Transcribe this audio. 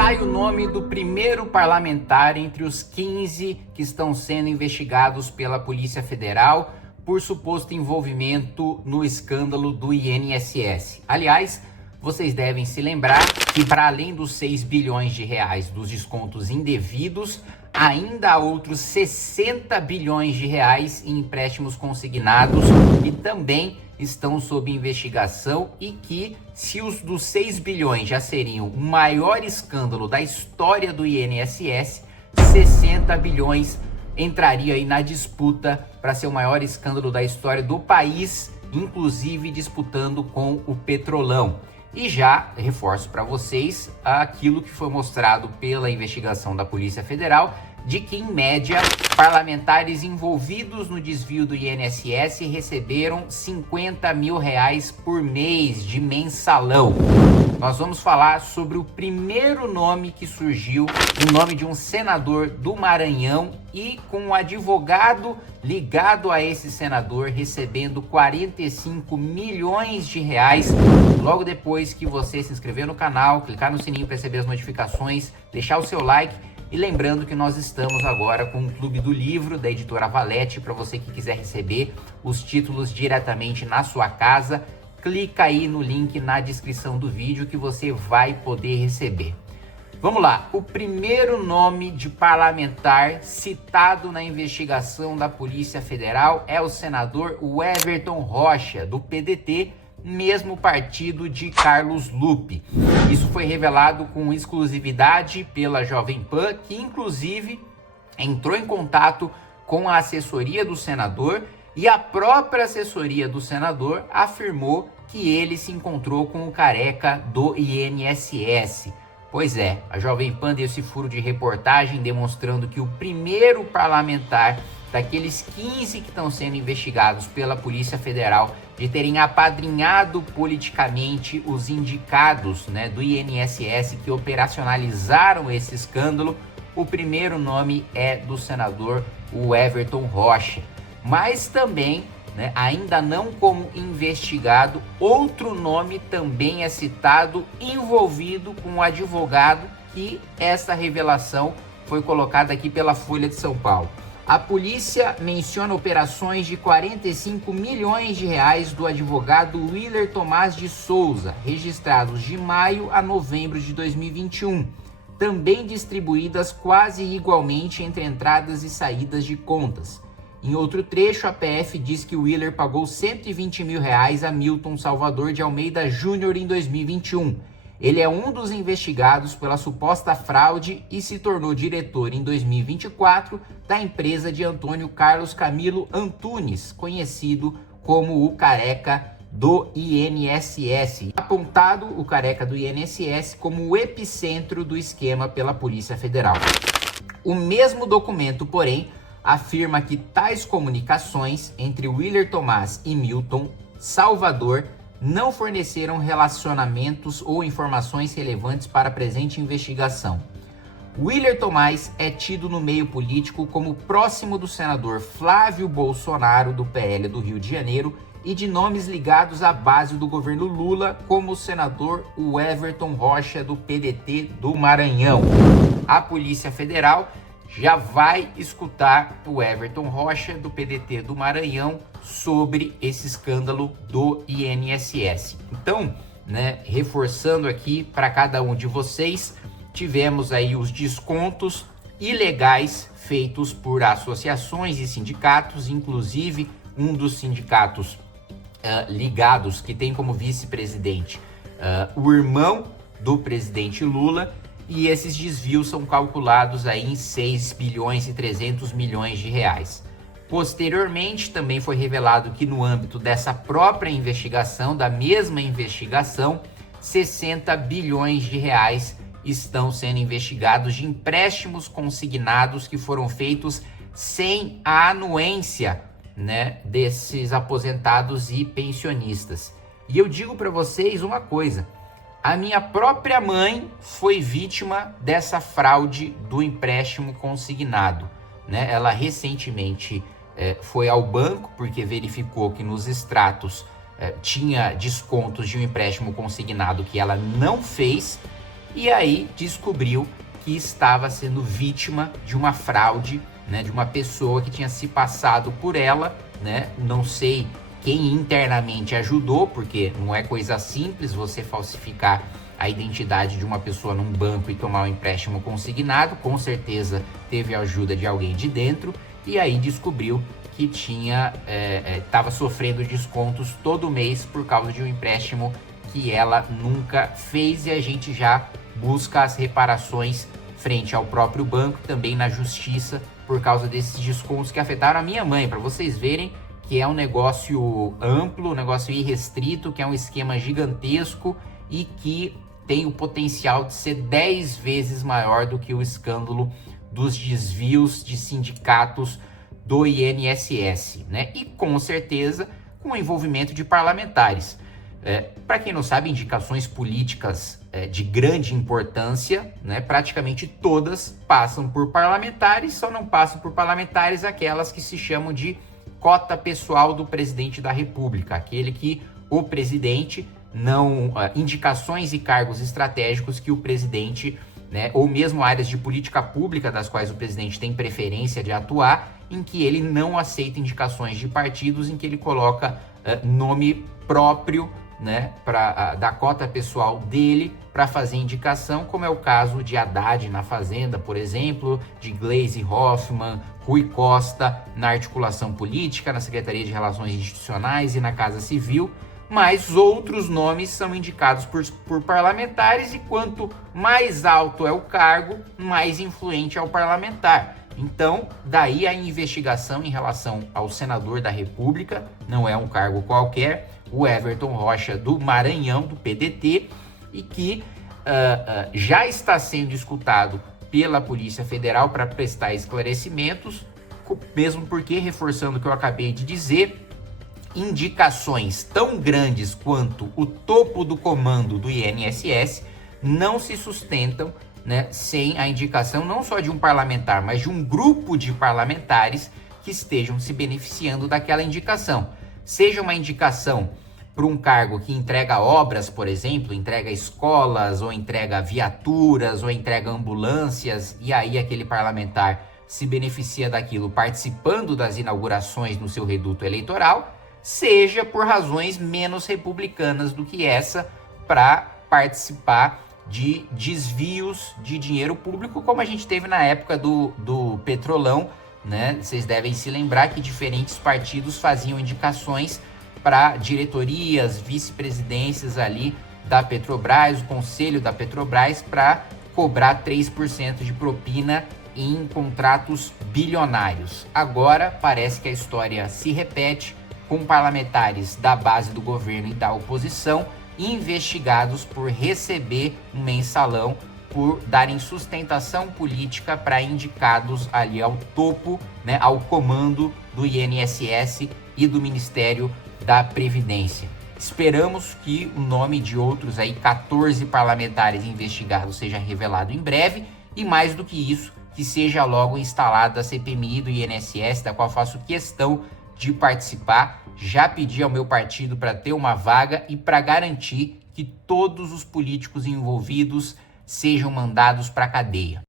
Sai o nome do primeiro parlamentar entre os 15 que estão sendo investigados pela Polícia Federal por suposto envolvimento no escândalo do INSS. Aliás, vocês devem se lembrar que, para além dos 6 bilhões de reais dos descontos indevidos, ainda há outros 60 bilhões de reais em empréstimos consignados que também estão sob investigação e que, se os dos 6 bilhões já seriam o maior escândalo da história do INSS, 60 bilhões entraria aí na disputa para ser o maior escândalo da história do país, inclusive disputando com o Petrolão. E já reforço para vocês aquilo que foi mostrado pela investigação da Polícia Federal, de que, em média, parlamentares envolvidos no desvio do INSS receberam 50 mil reais por mês de mensalão. Nós vamos falar sobre o primeiro nome que surgiu, o nome de um senador do Maranhão e com um advogado ligado a esse senador recebendo 45 milhões de reais logo depois que você se inscrever no canal, clicar no sininho para receber as notificações, deixar o seu like. E lembrando que nós estamos agora com o Clube do Livro da editora Valete, para você que quiser receber os títulos diretamente na sua casa, clica aí no link na descrição do vídeo que você vai poder receber. Vamos lá, o primeiro nome de parlamentar citado na investigação da Polícia Federal é o senador Everton Rocha, do PDT, mesmo partido de Carlos Lupe. Isso foi revelado com exclusividade pela Jovem Pan, que inclusive entrou em contato com a assessoria do senador, e a própria assessoria do senador afirmou que ele se encontrou com o careca do INSS. Pois é, a Jovem Pan deu esse furo de reportagem demonstrando que o primeiro parlamentar daqueles 15 que estão sendo investigados pela Polícia Federal de terem apadrinhado politicamente os indicados, do INSS que operacionalizaram esse escândalo, o primeiro nome é do senador Everton Rocha. Mas também, ainda não como investigado, outro nome também é citado, envolvido com um advogado, que essa revelação foi colocada aqui pela Folha de São Paulo. A polícia menciona operações de 45 milhões de reais do advogado Willer Tomás de Souza, registrados de maio a novembro de 2021, também distribuídas quase igualmente entre entradas e saídas de contas. Em outro trecho, a PF diz que Willer pagou 120 mil reais a Milton Salvador de Almeida Júnior em 2021. Ele é um dos investigados pela suposta fraude e se tornou diretor em 2024 da empresa de Antônio Carlos Camilo Antunes, conhecido como o careca do INSS. Apontado o careca do INSS como o epicentro do esquema pela Polícia Federal. O mesmo documento, porém, afirma que tais comunicações entre Willer Tomás e Milton Salvador não forneceram relacionamentos ou informações relevantes para a presente investigação. Willer Tomás é tido no meio político como próximo do senador Flávio Bolsonaro, do PL do Rio de Janeiro, e de nomes ligados à base do governo Lula, como o senador Everton Rocha, do PDT do Maranhão. A Polícia Federal já vai escutar o Everton Rocha, do PDT do Maranhão, sobre esse escândalo do INSS. Então, reforçando aqui para cada um de vocês, tivemos aí os descontos ilegais feitos por associações e sindicatos, inclusive um dos sindicatos ligados, que tem como vice-presidente o irmão do presidente Lula, e esses desvios são calculados aí em 6 bilhões e 300 milhões de reais. Posteriormente, também foi revelado que no âmbito dessa própria investigação, da mesma investigação, 60 bilhões de reais estão sendo investigados de empréstimos consignados que foram feitos sem a anuência, desses aposentados e pensionistas. E eu digo para vocês uma coisa: a minha própria mãe foi vítima dessa fraude do empréstimo consignado. Ela recentemente foi ao banco porque verificou que nos extratos tinha descontos de um empréstimo consignado que ela não fez, e aí descobriu que estava sendo vítima de uma fraude, né, de uma pessoa que tinha se passado por ela, né? Não sei quem internamente ajudou, porque não é coisa simples você falsificar a identidade de uma pessoa num banco e tomar um empréstimo consignado. Com certeza teve a ajuda de alguém de dentro, e aí descobriu que estava sofrendo descontos todo mês por causa de um empréstimo que ela nunca fez, e a gente já busca as reparações frente ao próprio banco, também na justiça, por causa desses descontos que afetaram a minha mãe, para vocês verem que é um negócio amplo, um negócio irrestrito, que é um esquema gigantesco e que tem o potencial de ser 10 vezes maior do que o escândalo dos desvios de sindicatos do INSS, né? E com certeza com o envolvimento de parlamentares. Para quem não sabe, indicações políticas de grande importância, né, praticamente todas passam por parlamentares, só não passam por parlamentares aquelas que se chamam de cota pessoal do presidente da República, aquele que o presidente não... indicações e cargos estratégicos que o presidente, né, ou mesmo áreas de política pública das quais o presidente tem preferência de atuar, em que ele não aceita indicações de partidos, em que ele coloca nome próprio, né, da cota pessoal dele para fazer indicação, como é o caso de Haddad na Fazenda, por exemplo, de Gleisi Hoffmann, Rui Costa na articulação política, na Secretaria de Relações Institucionais e na Casa Civil, mas outros nomes são indicados por parlamentares, e quanto mais alto é o cargo, mais influente é o parlamentar. Então, daí a investigação em relação ao senador da República, não é um cargo qualquer, o Everton Rocha do Maranhão, do PDT, e que já está sendo escutado pela Polícia Federal para prestar esclarecimentos, mesmo porque, reforçando o que eu acabei de dizer, indicações tão grandes quanto o topo do comando do INSS não se sustentam, né, sem a indicação não só de um parlamentar, mas de um grupo de parlamentares que estejam se beneficiando daquela indicação. Seja uma indicação para um cargo que entrega obras, por exemplo, entrega escolas, ou entrega viaturas, ou entrega ambulâncias, e aí aquele parlamentar se beneficia daquilo participando das inaugurações no seu reduto eleitoral, seja por razões menos republicanas do que essa, para participar de desvios de dinheiro público, como a gente teve na época do Petrolão, né? Vocês devem se lembrar que diferentes partidos faziam indicações para diretorias, vice-presidências ali da Petrobras, o conselho da Petrobras, para cobrar 3% de propina em contratos bilionários. Agora parece que a história se repete, com parlamentares da base do governo e da oposição investigados por receber um mensalão, por darem sustentação política para indicados ali ao topo, né, ao comando do INSS e do Ministério da Previdência. Esperamos que o nome de outros aí 14 parlamentares investigados seja revelado em breve, e mais do que isso, que seja logo instalada a CPMI do INSS, da qual faço questão de participar. Já pedi ao meu partido para ter uma vaga e para garantir que todos os políticos envolvidos sejam mandados para a cadeia.